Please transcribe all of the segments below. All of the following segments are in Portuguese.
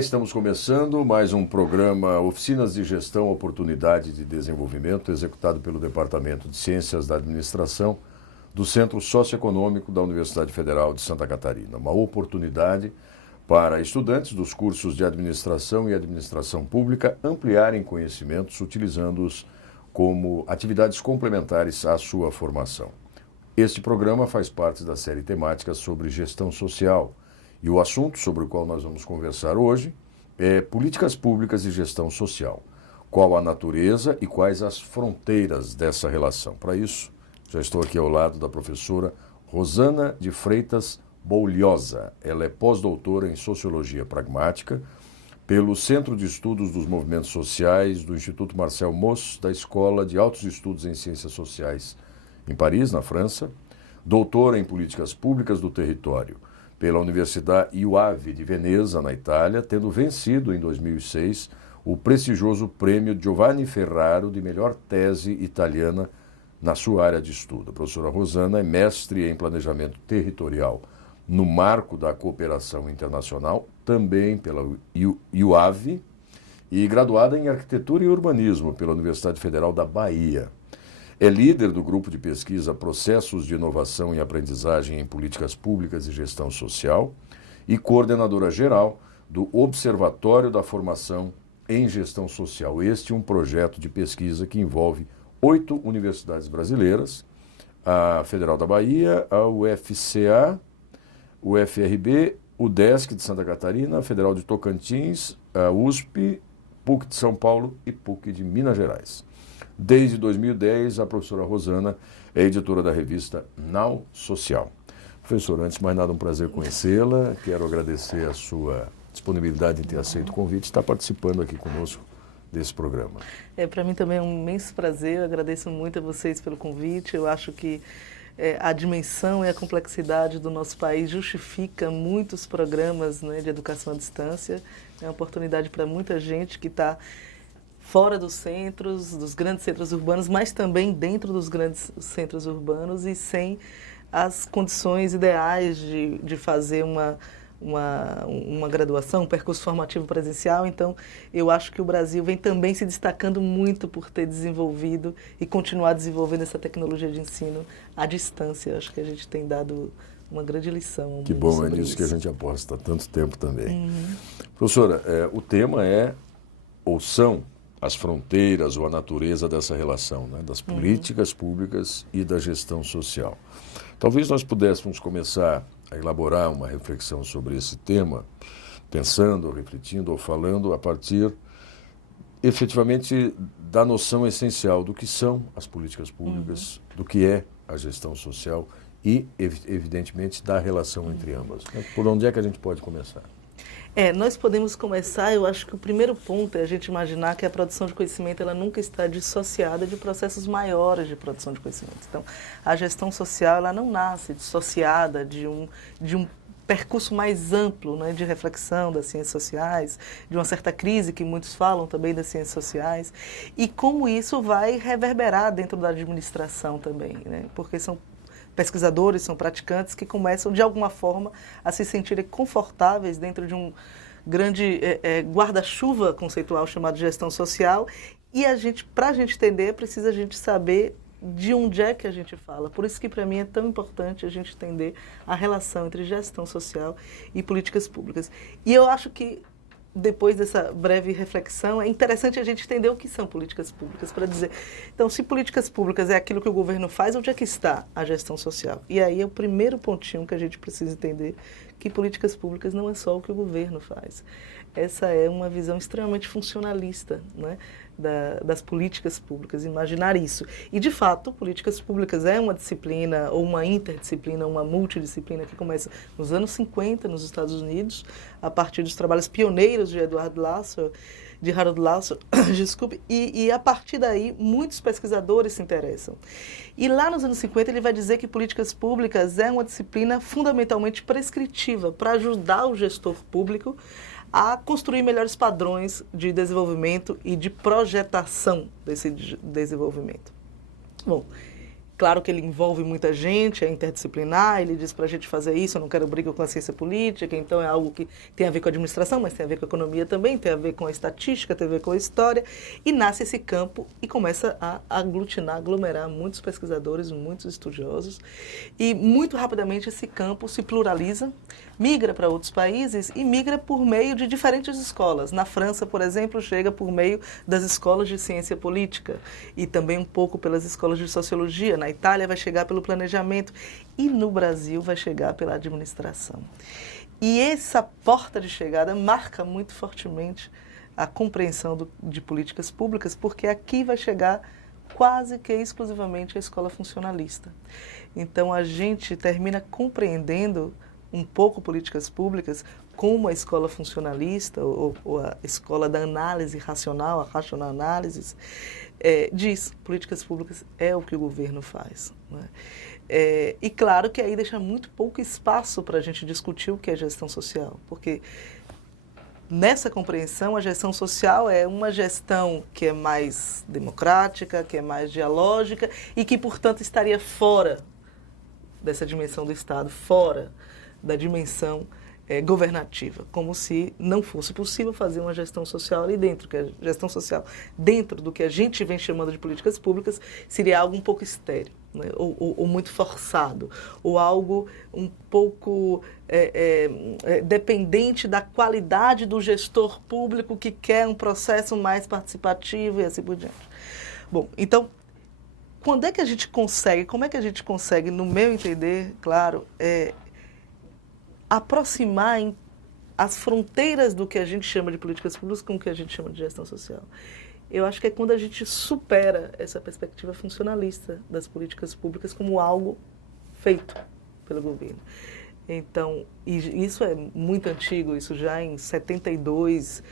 estamos começando mais um programa Oficinas de Gestão, Oportunidade de Desenvolvimento, executado pelo Departamento de Ciências da Administração do Centro Socioeconômico da Universidade Federal de Santa Catarina. Uma oportunidade para estudantes dos cursos de Administração e Administração Pública ampliarem conhecimentos, utilizando-os como atividades complementares à sua formação. Este programa faz parte da série temática sobre gestão social e o assunto sobre o qual nós vamos conversar hoje é políticas públicas e gestão social. Qual a natureza e quais as fronteiras dessa relação? Para isso, já estou aqui ao lado da professora Rosana de Freitas Boulhosa. Ela é pós-doutora em Sociologia Pragmática pelo Centro de Estudos dos Movimentos Sociais do Instituto Marcel Mauss, da Escola de Altos Estudos em Ciências Sociais em Paris, na França, doutora em Políticas Públicas do Território pela Universidade IUAV de Veneza, na Itália, tendo vencido em 2006 o prestigioso prêmio Giovanni Ferraro de melhor tese italiana na sua área de estudo. A professora Rosana é mestre em Planejamento Territorial no marco da cooperação internacional, também pela IUAV, e graduada em Arquitetura e Urbanismo pela Universidade Federal da Bahia. É líder do grupo de pesquisa Processos de Inovação e Aprendizagem em Políticas Públicas e Gestão Social e coordenadora geral do Observatório da Formação em Gestão Social. Este é um projeto de pesquisa que envolve 8 universidades brasileiras, a Federal da Bahia, a UFCA, o UFRB, o UDESC de Santa Catarina, a Federal de Tocantins, a USP, PUC de São Paulo e PUC de Minas Gerais. Desde 2010, a professora Rosana é editora da revista Now Social. Professora, antes de mais nada, um prazer conhecê-la. Quero agradecer a sua disponibilidade em ter aceito o convite e estar participando aqui conosco desse programa. Para mim também é um imenso prazer. Eu agradeço muito a vocês pelo convite. Eu acho que a dimensão e a complexidade do nosso país justifica muitos programas, né, de educação à distância. É uma oportunidade para muita gente que está fora dos centros, dos grandes centros urbanos, mas também dentro dos grandes centros urbanos e sem as condições ideais de fazer uma graduação, um percurso formativo presencial. Então, eu acho que o Brasil vem também se destacando muito por ter desenvolvido e continuar desenvolvendo essa tecnologia de ensino à distância. Acho que a gente tem dado uma grande lição. Que bom, é nisso que a gente aposta há tanto tempo também. Professora, o tema é, ou são, as fronteiras ou a natureza dessa relação, né, das políticas públicas e da gestão social. Talvez nós pudéssemos começar a elaborar uma reflexão sobre esse tema, pensando, refletindo ou falando a partir, efetivamente, da noção essencial do que são as políticas públicas, do que é a gestão social e, evidentemente, da relação entre ambas. Por onde é que a gente pode começar? Nós podemos começar, eu acho que o primeiro ponto é a gente imaginar que a produção de conhecimento ela nunca está dissociada de processos maiores de produção de conhecimento. Então, a gestão social ela não nasce dissociada de um percurso mais amplo, né, de reflexão das ciências sociais, de uma certa crise que muitos falam também das ciências sociais, e como isso vai reverberar dentro da administração também, né, porque são pesquisadores, são praticantes que começam, de alguma forma, a se sentirem confortáveis dentro de um grande guarda-chuva conceitual chamado gestão social. E para a gente entender, precisa a gente saber de onde é que a gente fala. Por isso que, para mim, é tão importante a gente entender a relação entre gestão social e políticas públicas. E eu acho que, depois dessa breve reflexão, é interessante a gente entender o que são políticas públicas, para dizer, então, se políticas públicas é aquilo que o governo faz, onde é que está a gestão social? E aí é o primeiro pontinho que a gente precisa entender, que políticas públicas não é só o que o governo faz. Essa é uma visão extremamente funcionalista, né, das políticas públicas, imaginar isso. E, de fato, políticas públicas é uma disciplina, ou uma interdisciplina, uma multidisciplina que começa nos anos 50 nos Estados Unidos, a partir dos trabalhos pioneiros de Harold Lasswell, desculpe, e a partir daí muitos pesquisadores se interessam. E lá nos anos 50 ele vai dizer que políticas públicas é uma disciplina fundamentalmente prescritiva para ajudar o gestor público a construir melhores padrões de desenvolvimento e de projetação desse desenvolvimento. Bom, Claro que ele envolve muita gente, é interdisciplinar, ele diz para a gente fazer isso, eu não quero briga com a ciência política, então é algo que tem a ver com a administração, mas tem a ver com a economia também, tem a ver com a estatística, tem a ver com a história, e nasce esse campo e começa a aglutinar, aglomerar muitos pesquisadores, muitos estudiosos, e muito rapidamente esse campo se pluraliza, migra para outros países e migra por meio de diferentes escolas. Na França, por exemplo, chega por meio das escolas de ciência política e também um pouco pelas escolas de sociologia. Na Itália vai chegar pelo planejamento e no Brasil vai chegar pela administração. E essa porta de chegada marca muito fortemente a compreensão de políticas públicas, porque aqui vai chegar quase que exclusivamente a escola funcionalista. Então a gente termina compreendendo um pouco políticas públicas como a escola funcionalista ou a escola da análise racional, a rational analysis, diz, políticas públicas é o que o governo faz. Né? E claro que aí deixa muito pouco espaço para a gente discutir o que é gestão social, porque nessa compreensão a gestão social é uma gestão que é mais democrática, que é mais dialógica e que, portanto, estaria fora dessa dimensão do Estado, fora da dimensão governativa, como se não fosse possível fazer uma gestão social ali dentro, que a gestão social dentro do que a gente vem chamando de políticas públicas seria algo um pouco estéril, né? ou muito forçado, ou algo um pouco dependente da qualidade do gestor público que quer um processo mais participativo e assim por diante. Bom, então, quando é que a gente consegue, como é que a gente consegue, no meu entender, claro, aproximar as fronteiras do que a gente chama de políticas públicas com o que a gente chama de gestão social? Eu acho que é quando a gente supera essa perspectiva funcionalista das políticas públicas como algo feito pelo governo. Então, isso é muito antigo, isso já em 72,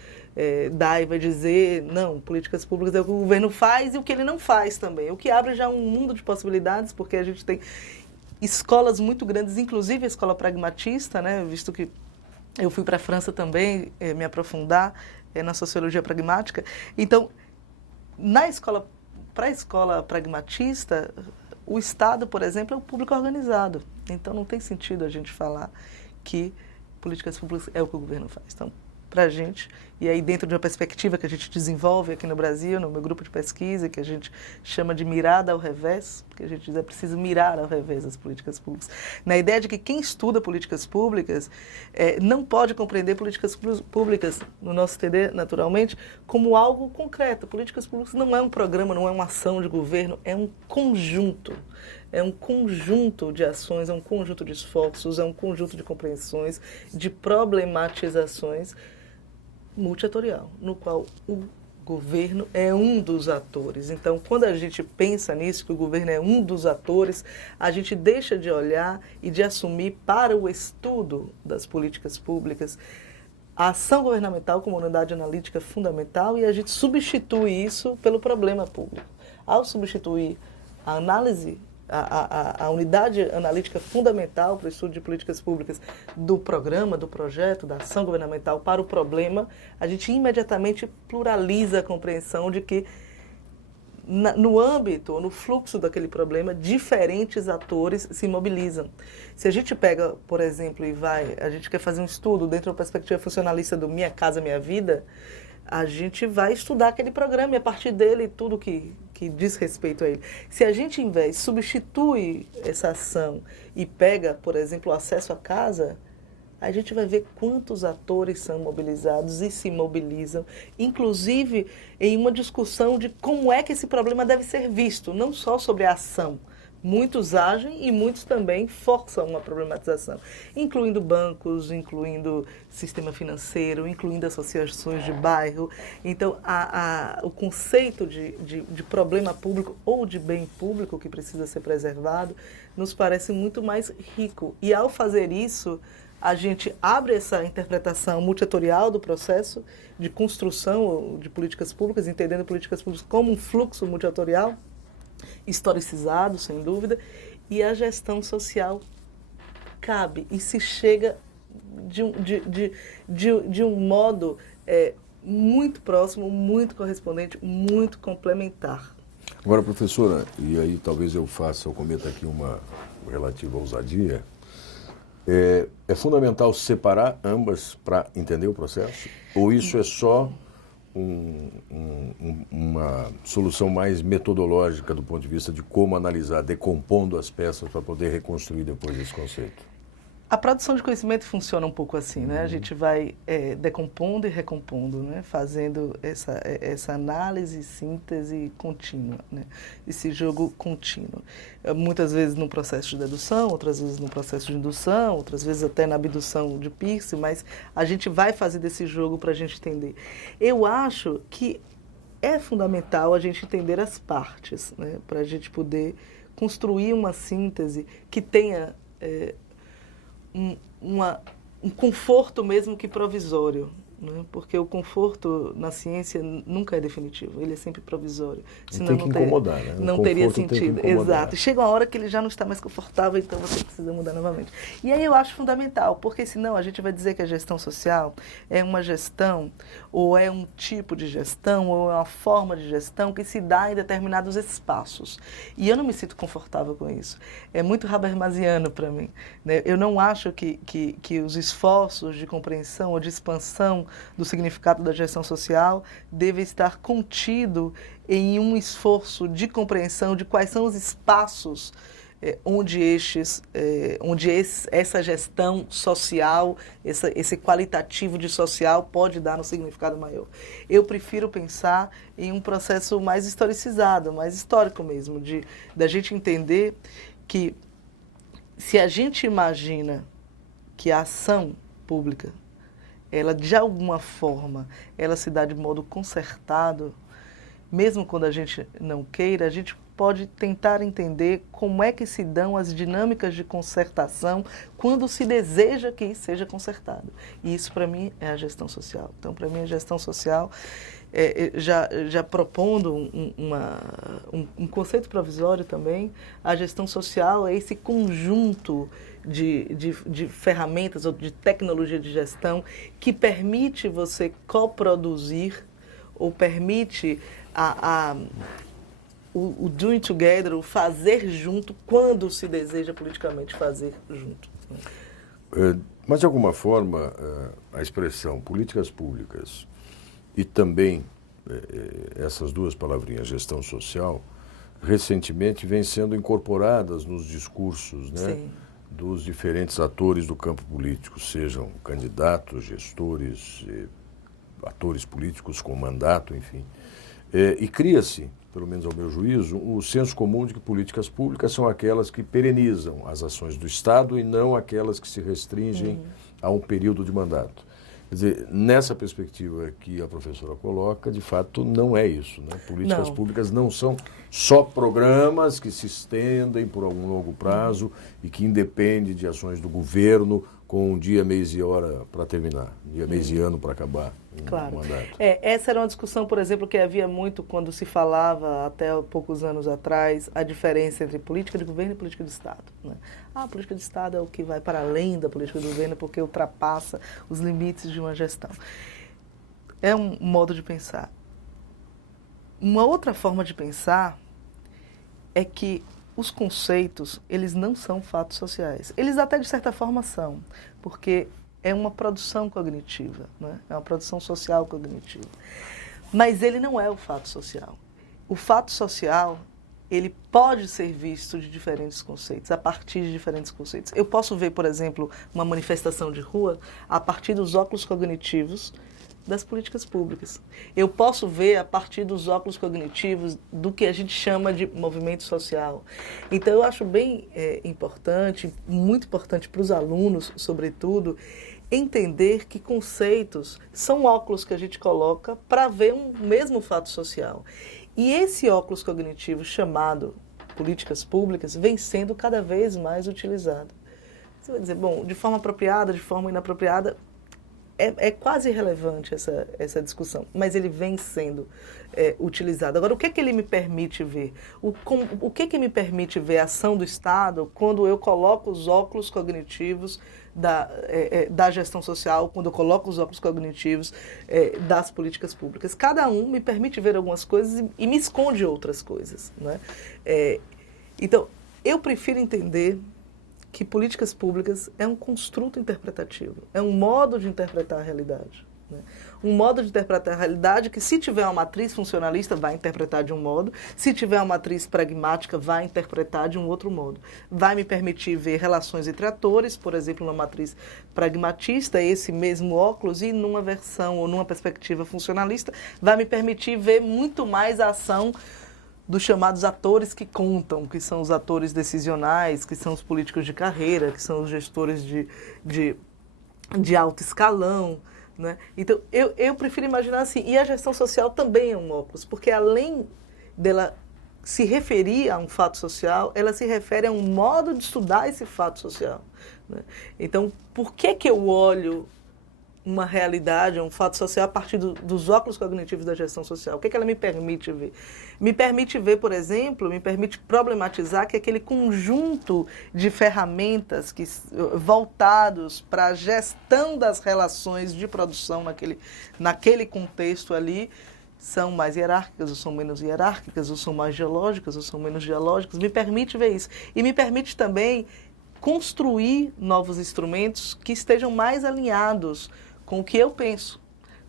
Dai vai dizer, não, políticas públicas é o que o governo faz e o que ele não faz também, o que abre já um mundo de possibilidades, porque a gente tem escolas muito grandes, inclusive a escola pragmatista, né, visto que eu fui para a França também me aprofundar na sociologia pragmática. Então, para a escola pragmatista, o Estado, por exemplo, é o público organizado. Então, não tem sentido a gente falar que políticas públicas é o que o governo faz. Então, para a gente, e aí dentro de uma perspectiva que a gente desenvolve aqui no Brasil, no meu grupo de pesquisa, que a gente chama de mirada ao revés, porque a gente diz é preciso mirar ao revés as políticas públicas, na ideia de que quem estuda políticas públicas não pode compreender políticas públicas, no nosso entender, naturalmente, como algo concreto. Políticas públicas não é um programa, não é uma ação de governo, é um conjunto. É um conjunto de ações, é um conjunto de esforços, é um conjunto de compreensões, de problematizações multiatorial, no qual o governo é um dos atores. Então, quando a gente pensa nisso, que o governo é um dos atores, a gente deixa de olhar e de assumir para o estudo das políticas públicas a ação governamental como unidade analítica fundamental e a gente substitui isso pelo problema público. Ao substituir a análise, a unidade analítica fundamental para o estudo de políticas públicas do programa, do projeto, da ação governamental para o problema, a gente imediatamente pluraliza a compreensão de que no âmbito ou no fluxo daquele problema, diferentes atores se mobilizam. Se a gente pega, por exemplo, a gente quer fazer um estudo dentro da perspectiva funcionalista do Minha Casa Minha Vida, a gente vai estudar aquele programa e a partir dele tudo que diz respeito a ele. Se a gente, em vez, substitui essa ação e pega, por exemplo, o acesso à casa, a gente vai ver quantos atores são mobilizados e se mobilizam, inclusive em uma discussão de como é que esse problema deve ser visto, não só sobre a ação. Muitos agem e muitos também forçam uma problematização, incluindo bancos, incluindo sistema financeiro, incluindo associações de bairro. Então, o conceito de problema público ou de bem público que precisa ser preservado nos parece muito mais rico. E, ao fazer isso, a gente abre essa interpretação multiatorial do processo de construção de políticas públicas, entendendo políticas públicas como um fluxo multiatorial, historicizado, sem dúvida, e a gestão social cabe e se chega de um modo muito próximo, muito correspondente, muito complementar. Agora, professora, e aí talvez eu cometa aqui uma relativa ousadia, é fundamental separar ambas para entender o processo? Ou isso é só uma solução mais metodológica do ponto de vista de como analisar, decompondo as peças para poder reconstruir depois esse conceito? A produção de conhecimento funciona um pouco assim, né? A gente vai decompondo e recompondo, né? Fazendo essa análise, síntese contínua, né? Esse jogo contínuo. Muitas vezes no processo de dedução, outras vezes no processo de indução, outras vezes até na abdução de Peirce, mas a gente vai fazer desse jogo para a gente entender. Eu acho que é fundamental a gente entender as partes, né? Para a gente poder construir uma síntese que tenha um conforto mesmo que provisório, né? Porque o conforto na ciência nunca é definitivo, ele é sempre provisório. Senão tem que incomodar, né? Não teria sentido. Exato. Chega uma hora que ele já não está mais confortável, então você precisa mudar novamente. E aí eu acho fundamental, porque senão a gente vai dizer que a gestão social é uma gestão, ou é um tipo de gestão, ou é uma forma de gestão que se dá em determinados espaços. E eu não me sinto confortável com isso. É muito habermasiano para mim, né? Eu não acho que os esforços de compreensão ou de expansão do significado da gestão social deve estar contido em um esforço de compreensão de quais são os espaços onde essa gestão social, esse qualitativo de social pode dar um significado maior. Eu prefiro pensar em um processo mais historicizado, mais histórico mesmo, da gente entender que se a gente imagina que a ação pública ela de alguma forma, ela se dá de modo concertado, mesmo quando a gente não queira, a gente pode tentar entender como é que se dão as dinâmicas de concertação quando se deseja que seja concertado. E isso, para mim, é a gestão social. Então, para mim, a gestão social, já propondo um conceito provisório também, a gestão social é esse conjunto de ferramentas ou de tecnologia de gestão que permite você coproduzir ou permite o doing together, o fazer junto, quando se deseja politicamente fazer junto. Mas, de alguma forma, a expressão políticas públicas e também essas duas palavrinhas, gestão social, recentemente vêm sendo incorporadas nos discursos, né? Sim. Dos diferentes atores do campo político, sejam candidatos, gestores, atores políticos com mandato, enfim. E cria-se, pelo menos ao meu juízo, o senso comum de que políticas públicas são aquelas que perenizam as ações do Estado e não aquelas que se restringem a um período de mandato. Quer dizer, nessa perspectiva que a professora coloca, de fato, não é isso, né? Políticas públicas não são só programas que se estendem por algum longo prazo e que independem de ações do governo com um dia, mês e hora para terminar, dia, mês e ano para acabar um mandato. Essa era uma discussão, por exemplo, que havia muito quando se falava, até poucos anos atrás, a diferença entre política de governo e política de Estado, né? A política de Estado é o que vai para além da política do governo porque ultrapassa os limites de uma gestão. É um modo de pensar. Uma outra forma de pensar é que os conceitos, eles não são fatos sociais. Eles até, de certa forma, são, porque é uma produção cognitiva, né? É uma produção social cognitiva. Mas ele não é o fato social. O fato social, ele pode ser visto de diferentes conceitos, a partir de diferentes conceitos. Eu posso ver, por exemplo, uma manifestação de rua a partir dos óculos cognitivos das políticas públicas. Eu posso ver a partir dos óculos cognitivos do que a gente chama de movimento social. Então, eu acho bem importante, muito importante para os alunos, sobretudo, entender que conceitos são óculos que a gente coloca para ver um mesmo fato social. E esse óculos cognitivo chamado políticas públicas vem sendo cada vez mais utilizado. Você vai dizer, bom, de forma apropriada, de forma inapropriada, é quase irrelevante essa discussão, mas ele vem sendo utilizado. Agora, o que é que ele me permite ver? O que é que me permite ver a ação do Estado quando eu coloco os óculos cognitivos da gestão social, quando eu coloco os óculos cognitivos das políticas públicas? Cada um me permite ver algumas coisas e me esconde outras coisas, né? Então, eu prefiro entender que políticas públicas é um construto interpretativo, é um modo de interpretar a realidade, né? Um modo de interpretar a realidade que, se tiver uma matriz funcionalista, vai interpretar de um modo, se tiver uma matriz pragmática, vai interpretar de um outro modo. Vai me permitir ver relações entre atores, por exemplo, numa matriz pragmatista, esse mesmo óculos, e numa versão ou numa perspectiva funcionalista, vai me permitir ver muito mais a ação dos chamados atores que contam, que são os atores decisionais, que são os políticos de carreira, que são os gestores de alto escalão, né? Então, eu prefiro imaginar assim, e a gestão social também é um óculos, porque além dela se referir a um fato social, ela se refere a um modo de estudar esse fato social, né? Então, por que eu olho uma realidade, um fato social a partir dos óculos cognitivos da gestão social? O que ela me permite ver? Me permite ver, por exemplo, me permite problematizar que aquele conjunto de ferramentas voltados para a gestão das relações de produção naquele contexto ali são mais hierárquicas, ou são menos hierárquicas, ou são mais geológicas, ou são menos geológicas. Me permite ver isso. E me permite também construir novos instrumentos que estejam mais alinhados com o que eu penso.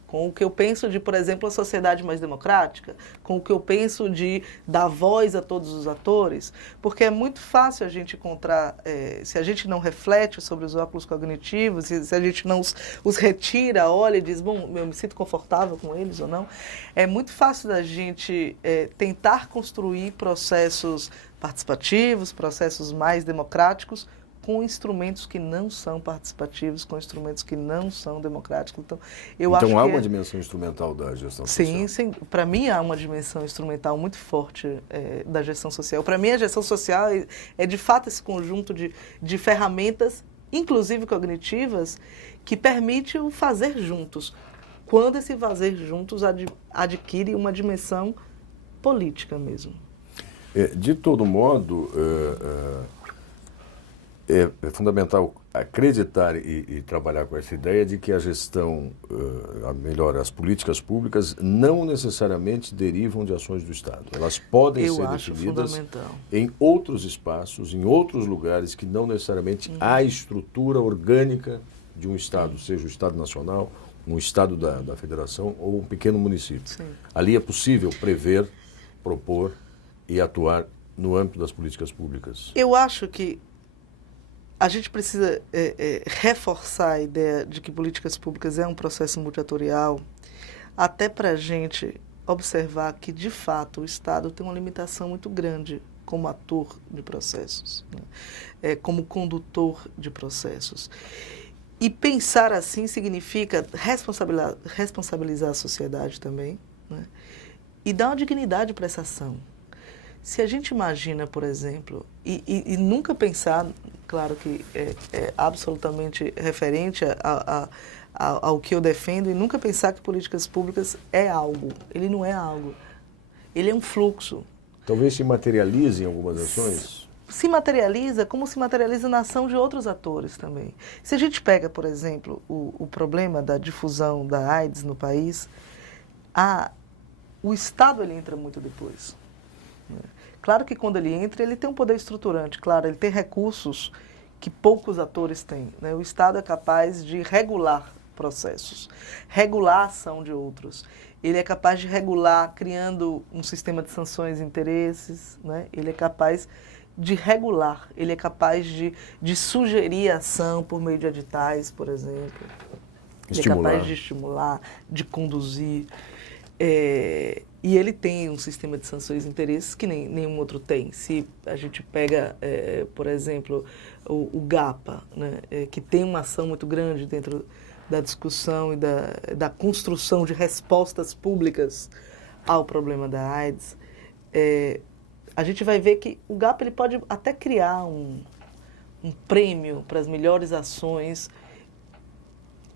Com o que eu penso de, por exemplo, a sociedade mais democrática, com o que eu penso de dar voz a todos os atores, porque é muito fácil a gente encontrar, se a gente não reflete sobre os óculos cognitivos, se a gente não os retira, olha e diz, bom, eu me sinto confortável com eles ou não, é muito fácil da gente tentar construir processos participativos, processos mais democráticos, com instrumentos que não são participativos, com instrumentos que não são democráticos. Então, há uma dimensão instrumental da gestão social? Sim. Para mim, há uma dimensão instrumental muito forte da gestão social. Para mim, a gestão social é de fato esse conjunto de ferramentas, inclusive cognitivas, que permite o fazer juntos. Quando esse fazer juntos adquire uma dimensão política mesmo. De todo modo, é fundamental acreditar e trabalhar com essa ideia de que a gestão, melhor, as políticas públicas não necessariamente derivam de ações do Estado. Elas podem ser definidas em outros espaços, em outros lugares que não necessariamente há estrutura orgânica de um Estado, seja o Estado Nacional, um Estado da Federação ou um pequeno município. Sim. Ali é possível prever, propor e atuar no âmbito das políticas públicas. Eu acho que a gente precisa reforçar a ideia de que políticas públicas é um processo multiatorial, até para a gente observar que, de fato, o Estado tem uma limitação muito grande como ator de processos, né? Como condutor de processos. E pensar assim significa responsabilizar a sociedade também, né? E dar uma dignidade para essa ação. Se a gente imagina, por exemplo, e nunca pensar, claro que é absolutamente referente ao que eu defendo, e nunca pensar que políticas públicas é algo. Ele não é algo. Ele é um fluxo. Talvez se materialize em algumas ações? Se materializa como se materializa na ação de outros atores também. Se a gente pega, por exemplo, o problema da difusão da AIDS no país, o Estado ele entra muito depois. Claro que quando ele entra, ele tem um poder estruturante, claro, ele tem recursos que poucos atores têm, né? O Estado é capaz de regular processos, regular a ação de outros. Ele é capaz de regular criando um sistema de sanções e interesses, né? Ele é capaz de regular, ele é capaz de sugerir a ação por meio de editais, por exemplo. Ele é capaz de estimular, de conduzir. E ele tem um sistema de sanções e interesses que nenhum outro tem. Se a gente pega, por exemplo, o GAPA, né, que tem uma ação muito grande dentro da discussão e da construção de respostas públicas ao problema da AIDS, a gente vai ver que o GAPA ele pode até criar um prêmio para as melhores ações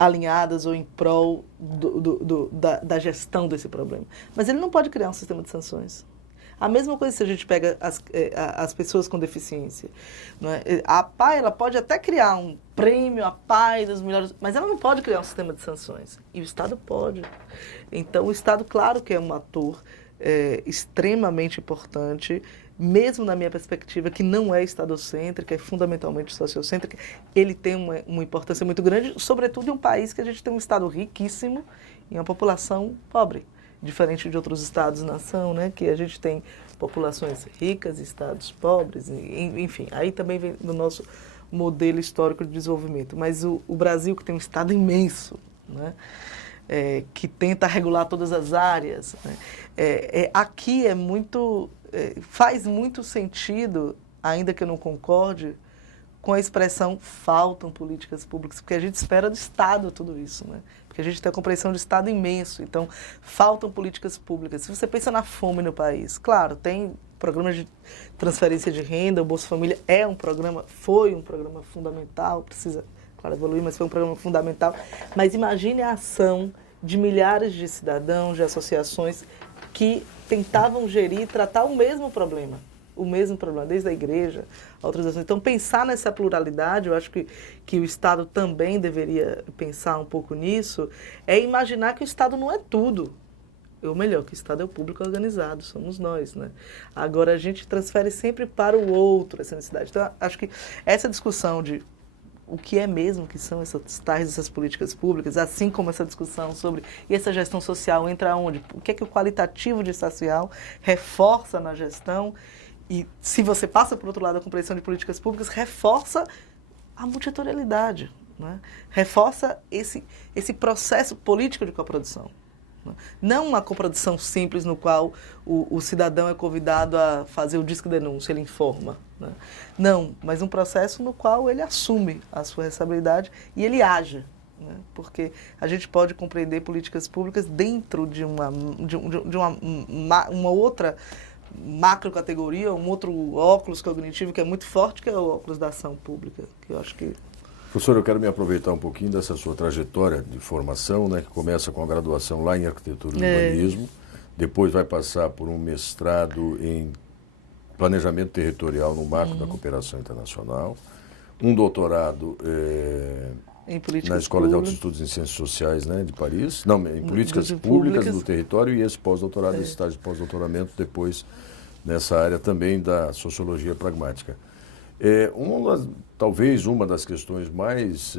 alinhadas ou em prol da gestão desse problema. Mas ele não pode criar um sistema de sanções. A mesma coisa se a gente pega as pessoas com deficiência. Não é? A PAI, ela pode até criar um prêmio, a PAI dos melhores, mas ela não pode criar um sistema de sanções. E o Estado pode. Então, o Estado, claro que é um ator extremamente importante, mesmo na minha perspectiva, que não é estadocêntrica, é fundamentalmente sociocêntrica, ele tem uma importância muito grande, sobretudo em um país que a gente tem um Estado riquíssimo e uma população pobre. Diferente de outros estados-nação, né, que a gente tem populações ricas, estados pobres, enfim, aí também vem do nosso modelo histórico de desenvolvimento. Mas o Brasil, que tem um estado imenso, né, que tenta regular todas as áreas, né, aqui faz muito sentido, ainda que eu não concorde, com a expressão faltam políticas públicas, porque a gente espera do Estado tudo isso, né? Porque a gente tem a compreensão de Estado imenso, então faltam políticas públicas. Se você pensa na fome no país, claro, tem programas de transferência de renda, o Bolsa Família foi um programa fundamental, precisa, claro, evoluir, mas foi um programa fundamental. Mas imagine a ação de milhares de cidadãos, de associações que tentavam gerir e tratar o mesmo problema, desde a igreja a outras ações. Então, pensar nessa pluralidade, eu acho que o Estado também deveria pensar um pouco nisso, é imaginar que o Estado não é tudo. Ou melhor, que o Estado é o público organizado, somos nós, né? Agora, a gente transfere sempre para o outro essa necessidade. Então, acho que essa discussão de o que é mesmo que são essas políticas públicas, assim como essa discussão sobre e essa gestão social entra onde? O que é que o qualitativo de social reforça na gestão? E se você passa, por outro lado, a compreensão de políticas públicas, reforça a multiatorialidade, né? Reforça esse processo político de coprodução. Né? Não uma coprodução simples no qual o cidadão é convidado a fazer o disque denúncia, ele informa. Né? Não, mas um processo no qual ele assume a sua responsabilidade e ele age. Né? Porque a gente pode compreender políticas públicas dentro de uma outra macrocategoria, um outro óculos cognitivo que é muito forte, que é o óculos da ação pública, que eu acho que... Professor, eu quero me aproveitar um pouquinho dessa sua trajetória de formação, né, que começa com a graduação lá em Arquitetura e Urbanismo, depois vai passar por um mestrado em Planejamento Territorial no marco da cooperação internacional, um doutorado na Escola de Altos Estudos em Ciências Sociais, né, de Paris, não, em Políticas Públicas do Território, e esse pós-doutorado, esse estágio de pós-doutoramento depois nessa área também da Sociologia Pragmática. Talvez uma das questões mais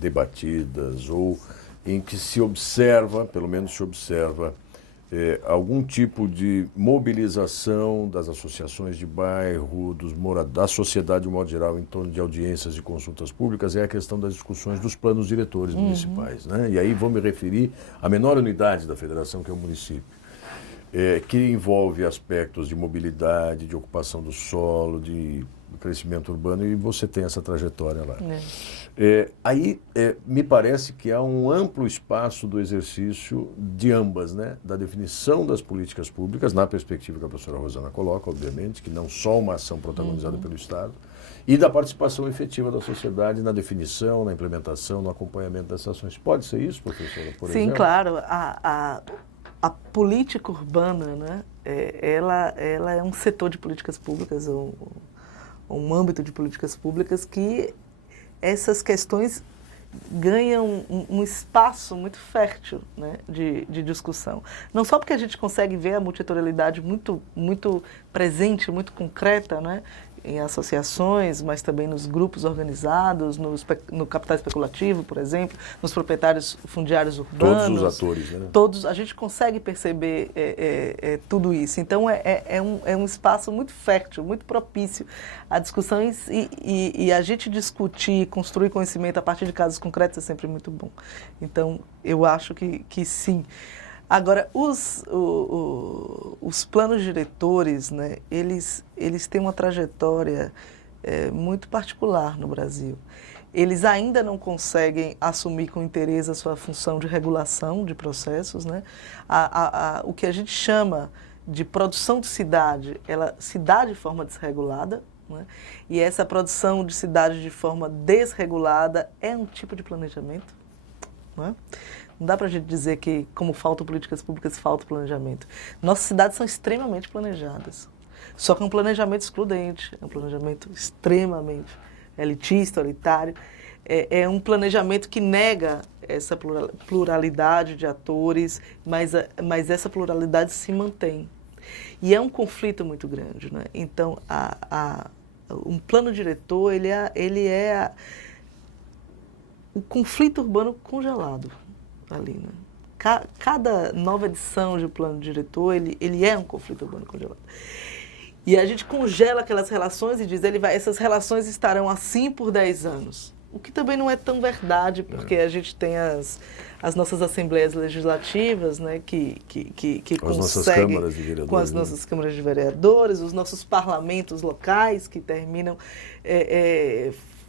debatidas ou em que se observa, pelo menos se observa, algum tipo de mobilização das associações de bairro, da sociedade de modo geral, em torno de audiências e consultas públicas, é a questão das discussões dos planos diretores municipais. Né? E aí vou me referir à menor unidade da federação, que é o município, que envolve aspectos de mobilidade, de ocupação do solo, de crescimento urbano, e você tem essa trajetória lá. Aí me parece que há um amplo espaço do exercício de ambas, né? Da definição das políticas públicas, na perspectiva que a professora Rosana coloca, obviamente, que não só uma ação protagonizada pelo Estado, e da participação efetiva da sociedade na definição, na implementação, no acompanhamento dessas ações. Pode ser isso, professora, por exemplo? Sim, claro. A política urbana, né? Ela é um setor de políticas públicas, um âmbito de políticas públicas que essas questões ganham um espaço muito fértil, né, de discussão. Não só porque a gente consegue ver a multiatorialidade muito presente, muito concreta, né, em associações, mas também nos grupos organizados, no capital especulativo, por exemplo, nos proprietários fundiários urbanos. Todos os atores, né? Todos, a gente consegue perceber tudo isso. Então, é um espaço muito fértil, muito propício a discussões e a gente discutir, construir conhecimento a partir de casos concretos é sempre muito bom. Então, eu acho que sim. Agora, os planos diretores, né, eles têm uma trajetória muito particular no Brasil. Eles ainda não conseguem assumir com interesse a sua função de regulação de processos, né? O que a gente chama de produção de cidade, ela se dá de forma desregulada, né? E essa produção de cidade de forma desregulada é um tipo de planejamento. não é? Não dá para a gente dizer que, como faltam políticas públicas, falta planejamento. Nossas cidades são extremamente planejadas. Só que é um planejamento excludente, é um planejamento extremamente elitista, elitário. É um planejamento que nega essa pluralidade de atores, mas essa pluralidade se mantém. E é um conflito muito grande, né? Então, um plano diretor, ele é o conflito urbano congelado ali, né? Cada nova edição de plano diretor, ele é um conflito urbano congelado. E a gente congela aquelas relações e diz, essas relações estarão assim por 10 anos. O que também não é tão verdade, porque a gente tem as nossas assembleias legislativas, né, que conseguem, com as nossas câmaras de vereadores, os nossos parlamentos locais, que terminam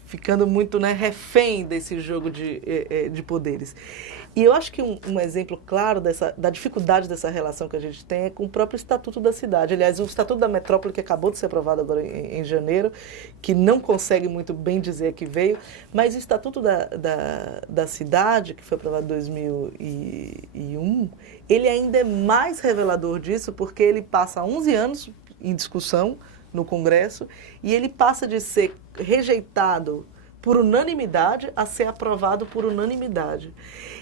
ficando muito, né, refém desse jogo de poderes. E eu acho que um exemplo claro da dificuldade dessa relação que a gente tem é com o próprio Estatuto da Cidade. Aliás, o Estatuto da Metrópole, que acabou de ser aprovado agora em janeiro, que não consegue muito bem dizer que veio, mas o Estatuto da Cidade, que foi aprovado em 2001, ele ainda é mais revelador disso, porque ele passa 11 anos em discussão no Congresso e ele passa de ser rejeitado por unanimidade a ser aprovado por unanimidade.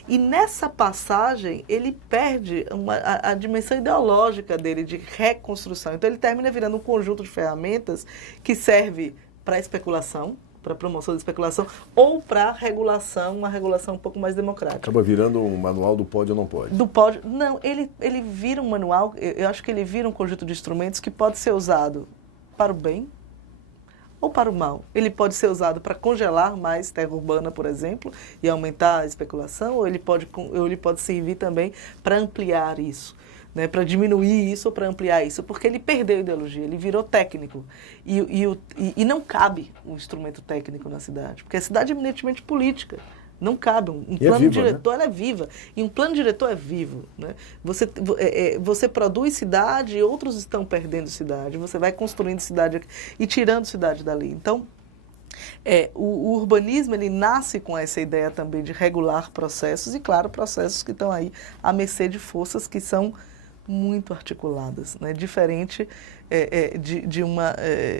E nessa passagem, ele perde a dimensão ideológica dele de reconstrução. Então, ele termina virando um conjunto de ferramentas que serve para especulação, para promoção da especulação, ou para regulação, uma regulação um pouco mais democrática. Acaba virando um manual do pode ou não pode. Do pode. Não, ele vira um manual, eu acho que ele vira um conjunto de instrumentos que pode ser usado para o bem, ou para o mal. Ele pode ser usado para congelar mais terra urbana, por exemplo, e aumentar a especulação, ou ele pode servir também para ampliar isso, né? Para diminuir isso ou para ampliar isso, porque ele perdeu a ideologia, ele virou técnico. E não cabe um instrumento técnico na cidade, porque a cidade é eminentemente política. Não cabe. Um plano diretor, né? Ela é viva. E um plano diretor é vivo, né? Você produz cidade e outros estão perdendo cidade. Você vai construindo cidade e tirando cidade dali. Então, o urbanismo, ele nasce com essa ideia também de regular processos e, claro, processos que estão aí à mercê de forças que são muito articuladas, né? Diferente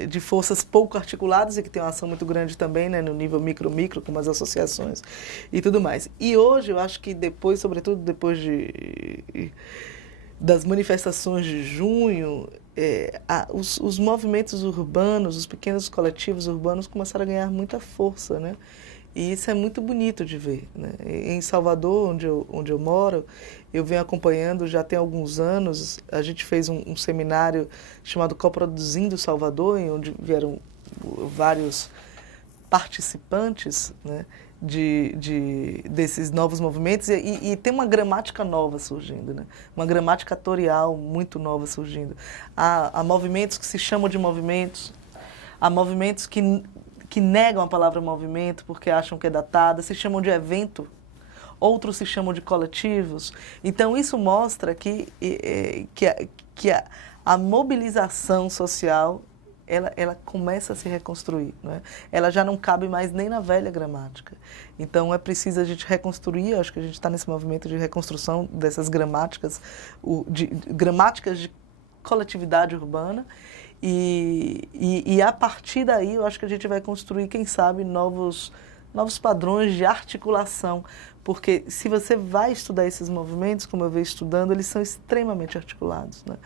de forças pouco articuladas e que tem uma ação muito grande também, né, no nível micro, como as associações e tudo mais. E hoje eu acho que sobretudo depois das manifestações de junho, os movimentos urbanos, os pequenos coletivos urbanos começaram a ganhar muita força, né? E isso é muito bonito de ver, né? Em Salvador, onde eu moro, eu venho acompanhando já tem alguns anos. A gente fez um seminário chamado Coproduzindo Salvador, em onde vieram vários participantes, né, desses novos movimentos. E tem uma gramática nova surgindo, né? Uma gramática atorial muito nova surgindo. Há movimentos que se chamam de movimentos, há movimentos que negam a palavra movimento porque acham que é datada, se chamam de evento, outros se chamam de coletivos. Então, isso mostra que a mobilização social, ela começa a se reconstruir, né? Ela já não cabe mais nem na velha gramática. Então, é preciso a gente reconstruir, acho que a gente está nesse movimento de reconstrução dessas gramáticas, gramáticas de coletividade urbana. E a partir daí, eu acho que a gente vai construir, quem sabe, novos padrões de articulação. Porque se você vai estudar esses movimentos, como eu venho estudando, eles são extremamente articulados, né?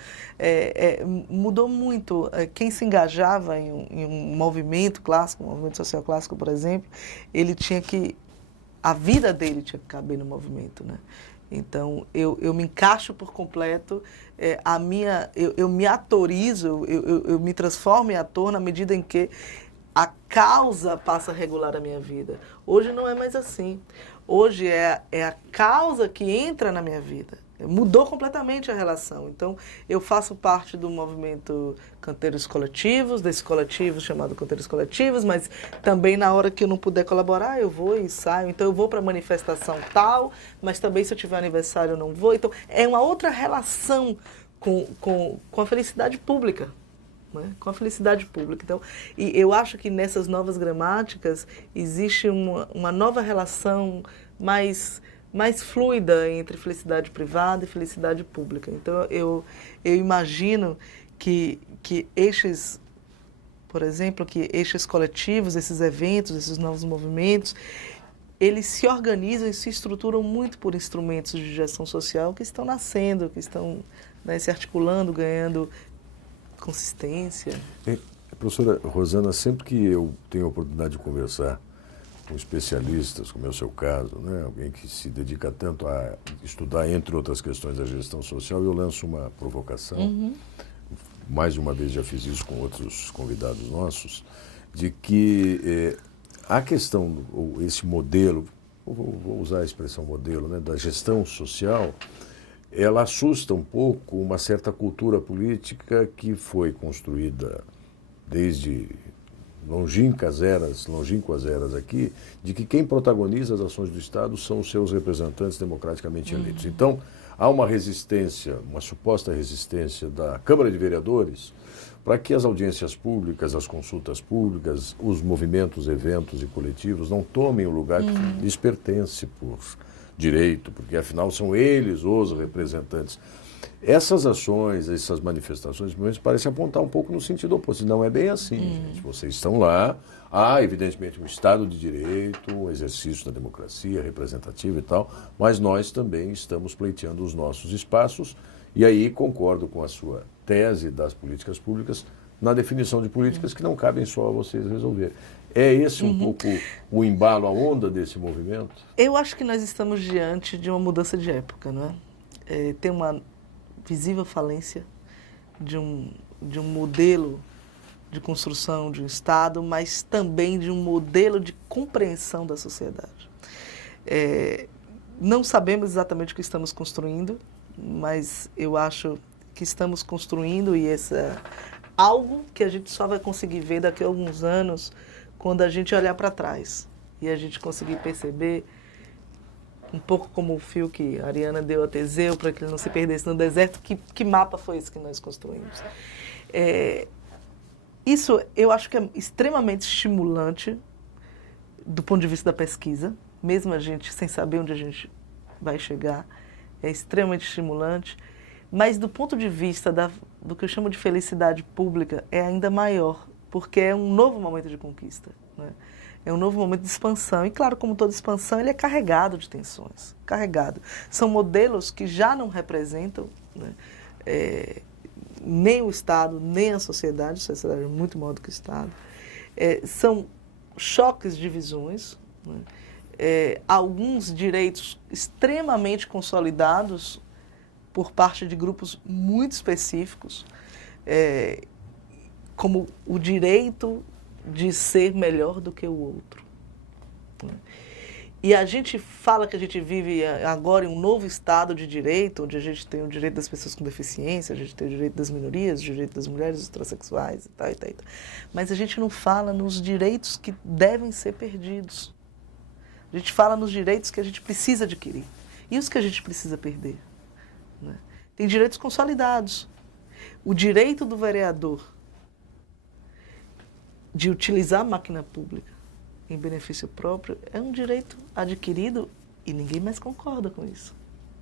Mudou muito. Quem se engajava em um movimento clássico, um movimento social clássico, por exemplo, a vida dele tinha que caber no movimento, né? Então, eu me encaixo por completo, eu me atorizo, eu me transformo em ator na medida em que a causa passa a regular a minha vida. Hoje não é mais assim. Hoje é a causa que entra na minha vida. Mudou completamente a relação. Então, eu faço parte do movimento Canteiros Coletivos, desse coletivo chamado Canteiros Coletivos, mas também na hora que eu não puder colaborar, eu vou e saio. Então, eu vou para a manifestação tal, mas também se eu tiver aniversário eu não vou. Então, é uma outra relação com a felicidade pública, né? Com a felicidade pública. Então, e eu acho que nessas novas gramáticas existe uma nova relação mais mais fluida entre felicidade privada e felicidade pública. Então, eu imagino que estes, por exemplo, que estes coletivos, esses eventos, esses novos movimentos, eles se organizam e se estruturam muito por instrumentos de gestão social que estão nascendo, que estão, né, se articulando, ganhando consistência. Professora Rosana, sempre que eu tenho a oportunidade de conversar com especialistas, como é o seu caso, né, alguém que se dedica tanto a estudar, entre outras questões, a gestão social, eu lanço uma provocação, mais de uma vez já fiz isso com outros convidados nossos, de que a questão, ou esse modelo, vou usar a expressão modelo, né, da gestão social, ela assusta um pouco uma certa cultura política que foi construída desde longínquas eras aqui, de que quem protagoniza as ações do Estado são os seus representantes democraticamente eleitos. Então, há uma resistência, uma suposta resistência da Câmara de Vereadores para que as audiências públicas, as consultas públicas, os movimentos, eventos e coletivos não tomem o lugar que lhes pertence por direito, porque afinal são eles os representantes. Essas ações, essas manifestações, parecem apontar um pouco no sentido oposto. Não é bem assim, gente. Vocês estão lá, há evidentemente um Estado de Direito, um exercício da democracia representativa e tal, mas nós também estamos pleiteando os nossos espaços, e aí concordo com a sua tese das políticas públicas, na definição de políticas que não cabem só a vocês resolver. É esse um pouco o embalo, a onda desse movimento? Eu acho que nós estamos diante de uma mudança de época, não é? Tem uma visível falência de um modelo de construção de um Estado, mas também de um modelo de compreensão da sociedade. Não sabemos exatamente o que estamos construindo, mas eu acho que estamos construindo, e esse é algo que a gente só vai conseguir ver daqui a alguns anos, quando a gente olhar para trás e a gente conseguir perceber, um pouco como o fio que a Ariana deu a Teseu para que ele não se perdesse no deserto, que mapa foi esse que nós construímos. Isso eu acho que é extremamente estimulante do ponto de vista da pesquisa, mesmo a gente sem saber onde a gente vai chegar, é extremamente estimulante, mas do ponto de vista do que eu chamo de felicidade pública é ainda maior, porque é um novo momento de conquista, né? É um novo momento de expansão. E, claro, como toda expansão, ele é carregado de tensões. Carregado. São modelos que já não representam, né, nem o Estado, nem a sociedade é muito maior do que o Estado. São choques de visões, né? Alguns direitos extremamente consolidados por parte de grupos muito específicos, como o direito de ser melhor do que o outro. E a gente fala que a gente vive agora em um novo estado de direito, onde a gente tem o direito das pessoas com deficiência, a gente tem o direito das minorias, o direito das mulheres, dos transexuais e tal, e tal, e tal. Mas a gente não fala nos direitos que devem ser perdidos. A gente fala nos direitos que a gente precisa adquirir e os que a gente precisa perder, né? Tem direitos consolidados. O direito do vereador de utilizar a máquina pública em benefício próprio é um direito adquirido e ninguém mais concorda com isso,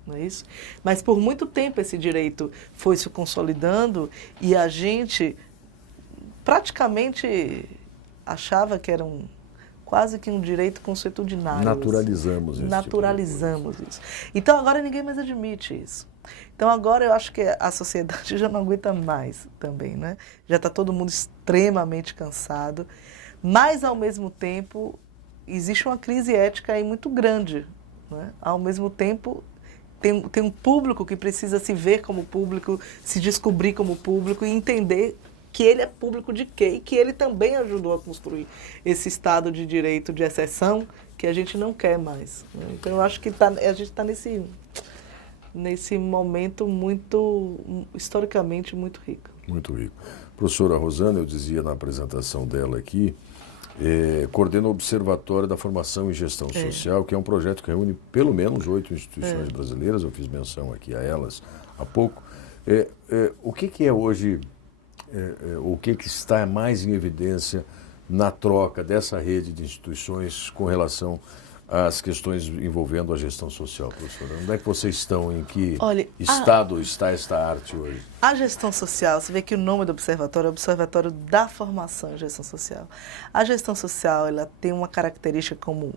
não é isso? Mas por muito tempo esse direito foi se consolidando e a gente praticamente achava que era quase que um direito consuetudinário. Naturalizamos isso. Naturalizamos isso. Então agora ninguém mais admite isso. Então agora eu acho que a sociedade já não aguenta mais também, né? Já está todo mundo extremamente cansado, mas ao mesmo tempo existe uma crise ética aí muito grande, né? Ao mesmo tempo tem um público que precisa se ver como público, se descobrir como público e entender que ele é público de quê? E que ele também ajudou a construir esse Estado de direito de exceção que a gente não quer mais, né? Então eu acho que a gente está nesse momento historicamente muito rico. Muito rico. Professora Rosana, eu dizia na apresentação dela aqui, coordena o Observatório da Formação e Gestão Social, que é um projeto que reúne pelo menos 8 instituições brasileiras, eu fiz menção aqui a elas há pouco. O que é hoje, o que está mais em evidência na troca dessa rede de instituições com relação as questões envolvendo a gestão social, professora? Onde é que vocês estão? Em que Olha, estado está esta arte hoje? A gestão social, você vê que o nome do observatório é o Observatório da Formação em Gestão Social. A gestão social, ela tem uma característica como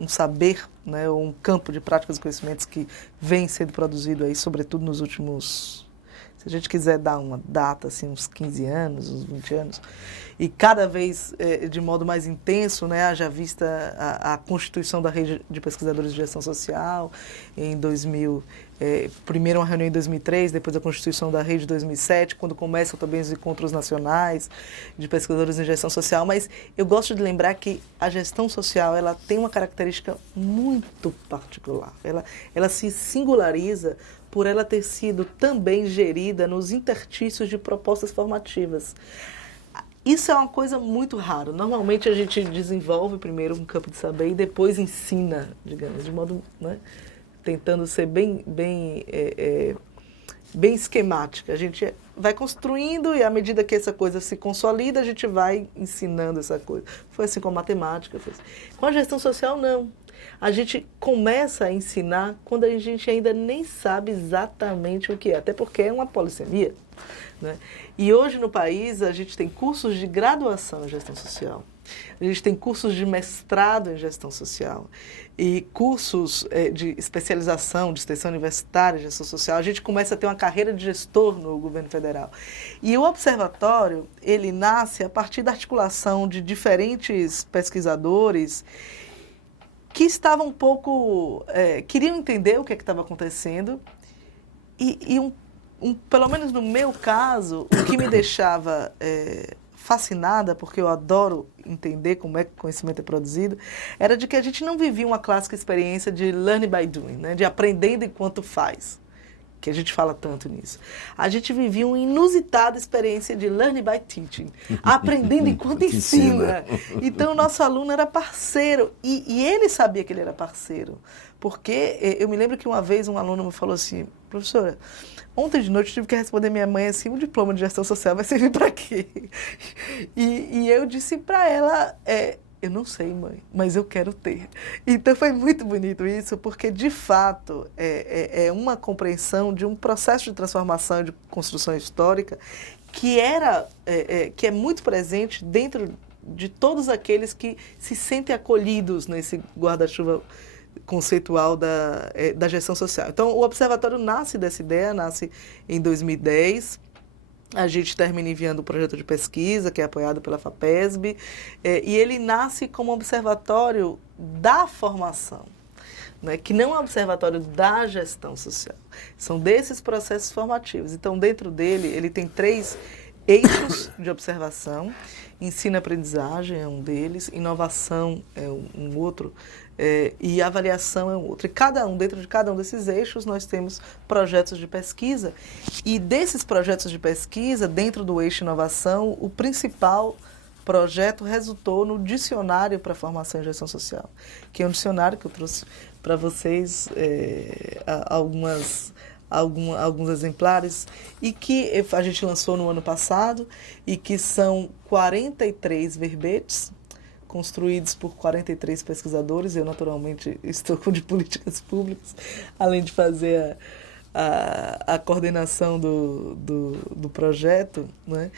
um saber, né, um campo de práticas e conhecimentos que vem sendo produzido aí, sobretudo nos últimos, se a gente quiser dar uma data, assim, uns 15 anos, uns 20 anos, e cada vez de modo mais intenso, né, haja vista a constituição da Rede de Pesquisadores de Gestão Social em 2000, primeiro uma reunião em 2003, depois a constituição da Rede em 2007, quando começam também os encontros nacionais de pesquisadores em gestão social, mas eu gosto de lembrar que a gestão social, ela tem uma característica muito particular, ela se singulariza por ela ter sido também gerida nos interstícios de propostas formativas. Isso é uma coisa muito rara. Normalmente a gente desenvolve primeiro um campo de saber e depois ensina, digamos, de modo, né, tentando ser bem esquemática. A gente vai construindo e à medida que essa coisa se consolida, a gente vai ensinando essa coisa. Foi assim com a matemática. Foi assim. Com a gestão social, não. A gente começa a ensinar quando a gente ainda nem sabe exatamente o que é, até porque é uma polissemia, né? E hoje no país a gente tem cursos de graduação em gestão social, a gente tem cursos de mestrado em gestão social e cursos de especialização, de extensão universitária em gestão social. A gente começa a ter uma carreira de gestor no governo federal. E o observatório, ele nasce a partir da articulação de diferentes pesquisadores que estavam um pouco, queriam entender o que estava acontecendo e pelo menos no meu caso, o que me deixava fascinada, porque eu adoro entender como é que o conhecimento é produzido, era de que a gente não vivia uma clássica experiência de learning by doing, né, de aprendendo enquanto faz, que a gente fala tanto nisso. A gente vivia uma inusitada experiência de learning by teaching, aprendendo enquanto ensina. Então, o nosso aluno era parceiro, e ele sabia que ele era parceiro, porque eu me lembro que uma vez um aluno me falou assim, professora, ontem de noite eu tive que responder minha mãe assim, o diploma de gestão social vai servir para quê? E eu disse para ela, eu não sei, mãe, mas eu quero ter. Então foi muito bonito isso, porque de fato é uma compreensão de um processo de transformação e de construção histórica que é muito presente dentro de todos aqueles que se sentem acolhidos nesse guarda-chuva conceitual da gestão social. Então, o observatório nasce dessa ideia, nasce em 2010. A gente termina enviando o projeto de pesquisa, que é apoiado pela FAPESB, e ele nasce como observatório da formação, né, que não é um observatório da gestão social. São desses processos formativos. Então, dentro dele, ele tem 3 eixos de observação. Ensino-aprendizagem é um deles, inovação é um outro, e avaliação é um outro. E dentro de cada um desses eixos, nós temos projetos de pesquisa. E desses projetos de pesquisa, dentro do eixo inovação, o principal projeto resultou no Dicionário para a Formação em Gestão Social, que é um dicionário que eu trouxe para vocês alguns exemplares, e que a gente lançou no ano passado, e que são 43 verbetes, construídos por 43 pesquisadores. Eu, naturalmente, estou com de políticas públicas, além de fazer a coordenação do projeto, né?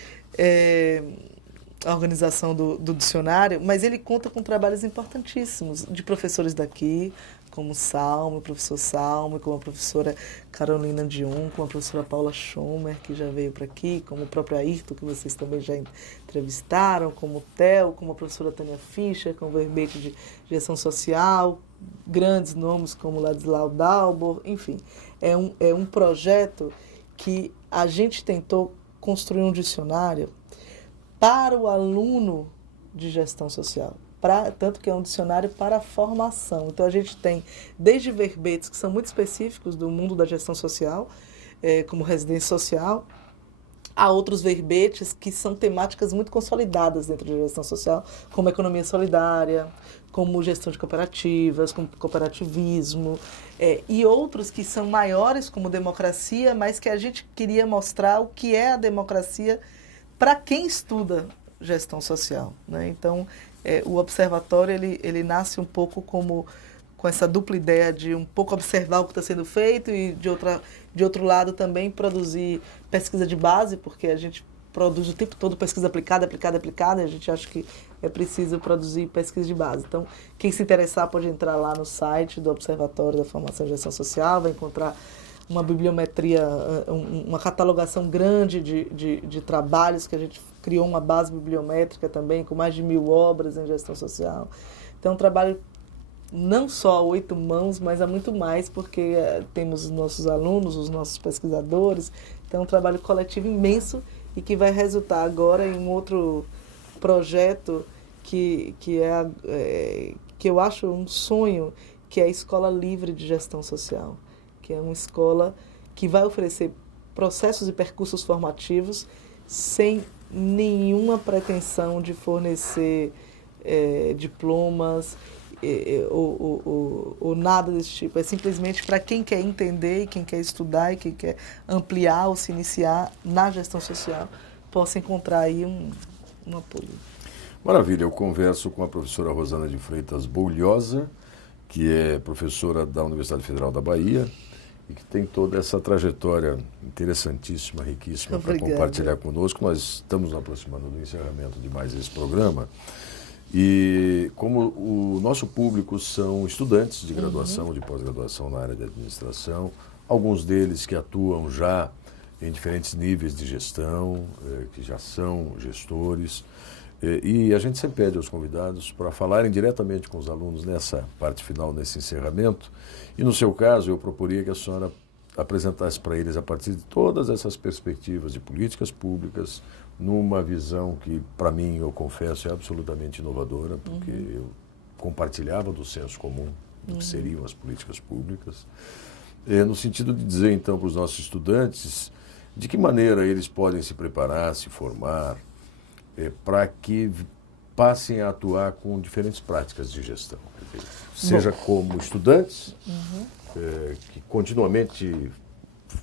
A organização do dicionário, mas ele conta com trabalhos importantíssimos de professores daqui, como o professor Salmo, como a professora Carolina Dion, como a professora Paula Schomer, que já veio para aqui, como o próprio Ayrton, que vocês também já entrevistaram, como o Theo, como a professora Tânia Fischer, com o verbete de gestão social, grandes nomes como Ladislau Dalbor, enfim. É um projeto que a gente tentou construir um dicionário para o aluno de gestão social. Tanto que é um dicionário para a formação. Então, a gente tem desde verbetes que são muito específicos do mundo da gestão social, como residência social, a outros verbetes que são temáticas muito consolidadas dentro da gestão social, como economia solidária, como gestão de cooperativas, como cooperativismo, e outros que são maiores, como democracia, mas que a gente queria mostrar o que é a democracia para quem estuda gestão social, né? Então, o observatório ele nasce um pouco como com essa dupla ideia de um pouco observar o que está sendo feito e, de outro lado, também produzir pesquisa de base, porque a gente produz o tempo todo pesquisa aplicada, e a gente acha que é preciso produzir pesquisa de base. Então, quem se interessar pode entrar lá no site do Observatório da Formação e Gestão Social, vai encontrar uma bibliometria, uma catalogação grande de trabalhos, que a gente criou uma base bibliométrica também, com mais de 1000 obras em gestão social. Então, é um trabalho não só a 8 mãos, mas há muito mais, porque temos os nossos alunos, os nossos pesquisadores. Então, é um trabalho coletivo imenso e que vai resultar agora em um outro projeto que eu acho um sonho, que é a Escola Livre de Gestão Social, que é uma escola que vai oferecer processos e percursos formativos sem nenhuma pretensão de fornecer diplomas, ou nada desse tipo. É simplesmente para quem quer entender, quem quer estudar e quem quer ampliar ou se iniciar na gestão social, possa encontrar aí um apoio. Maravilha, eu converso com a professora Rosana de Freitas Boulhosa, que é professora da Universidade Federal da Bahia e que tem toda essa trajetória interessantíssima, riquíssima para compartilhar conosco. Nós estamos nos aproximando do encerramento de mais esse programa. E como o nosso público são estudantes de graduação, de pós-graduação na área de administração, alguns deles que atuam já em diferentes níveis de gestão, que já são gestores, e a gente sempre pede aos convidados para falarem diretamente com os alunos nessa parte final, nesse encerramento, e no seu caso eu proporia que a senhora apresentasse para eles, a partir de todas essas perspectivas de políticas públicas, numa visão que, para mim, eu confesso, é absolutamente inovadora, porque eu compartilhava do senso comum do que seriam as políticas públicas, no sentido de dizer, então, para os nossos estudantes de que maneira eles podem se preparar, se formar, para que passem a atuar com diferentes práticas de gestão. Seja como estudantes, que continuamente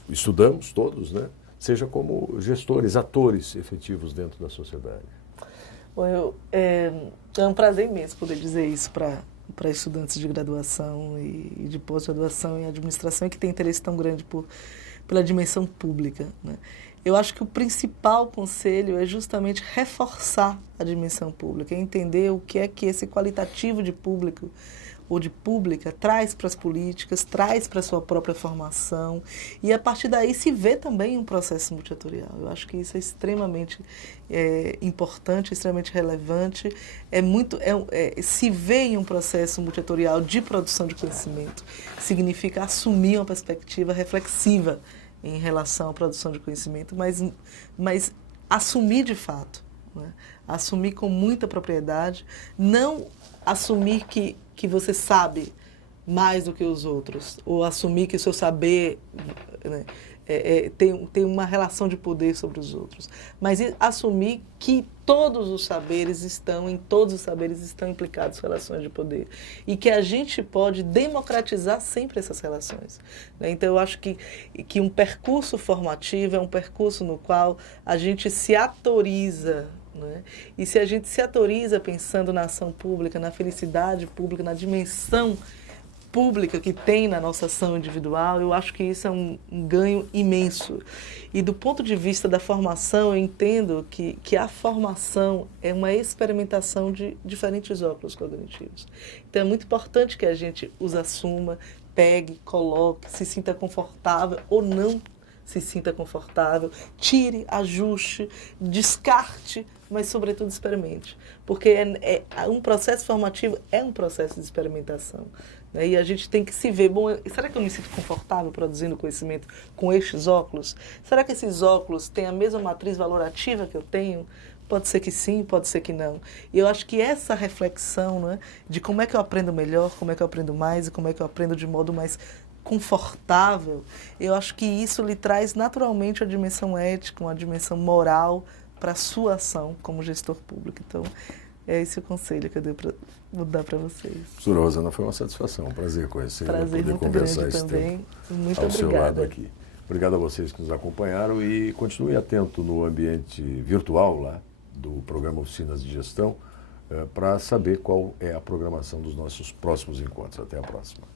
estudamos todos, né? Seja como gestores, atores efetivos dentro da sociedade. Bom, é um prazer imenso poder dizer isso para estudantes de graduação e de pós-graduação em administração e que tem interesse tão grande pela dimensão pública, né? Eu acho que o principal conselho é justamente reforçar a dimensão pública, entender o que é que esse qualitativo de público ou de pública traz para as políticas, traz para a sua própria formação e a partir daí se vê também um processo multiatorial. Eu acho que isso é extremamente importante, extremamente relevante, se vê em um processo multiatorial de produção de conhecimento, significa assumir uma perspectiva reflexiva em relação à produção de conhecimento, mas assumir de fato, né? Assumir com muita propriedade, não assumir que você sabe mais do que os outros, ou assumir que o seu saber, né, tem uma relação de poder sobre os outros, mas assumir que todos os saberes estão implicados em relações de poder e que a gente pode democratizar sempre essas relações, né? Então, eu acho que um percurso formativo é um percurso no qual a gente se atoriza, né? E se a gente se atoriza pensando na ação pública, na felicidade pública, na dimensão pública que tem na nossa ação individual, eu acho que isso é um ganho imenso. E do ponto de vista da formação, eu entendo que a formação é uma experimentação de diferentes óculos cognitivos. Então, é muito importante que a gente os assuma, pegue, coloque, se sinta confortável ou não se sinta confortável, tire, ajuste, descarte, mas, sobretudo, experimente. Porque um processo formativo é um processo de experimentação, né? E a gente tem que se ver, bom, será que eu me sinto confortável produzindo conhecimento com estes óculos? Será que esses óculos têm a mesma matriz valorativa que eu tenho? Pode ser que sim, pode ser que não. E eu acho que essa reflexão, né, de como é que eu aprendo melhor, como é que eu aprendo mais e como é que eu aprendo de modo mais confortável, eu acho que isso lhe traz naturalmente a dimensão ética, uma dimensão moral para a sua ação como gestor público. Então, é esse o conselho que eu vou dar para vocês. Professora Rosana, foi uma satisfação, um prazer conhecer, prazer poder muito conversar grande esse também. tempo Muito ao obrigada. seu lado aqui. Obrigado a vocês que nos acompanharam e continue atento no ambiente virtual lá do programa Oficinas de Gestão. para saber qual é a programação dos nossos próximos encontros. Até a próxima.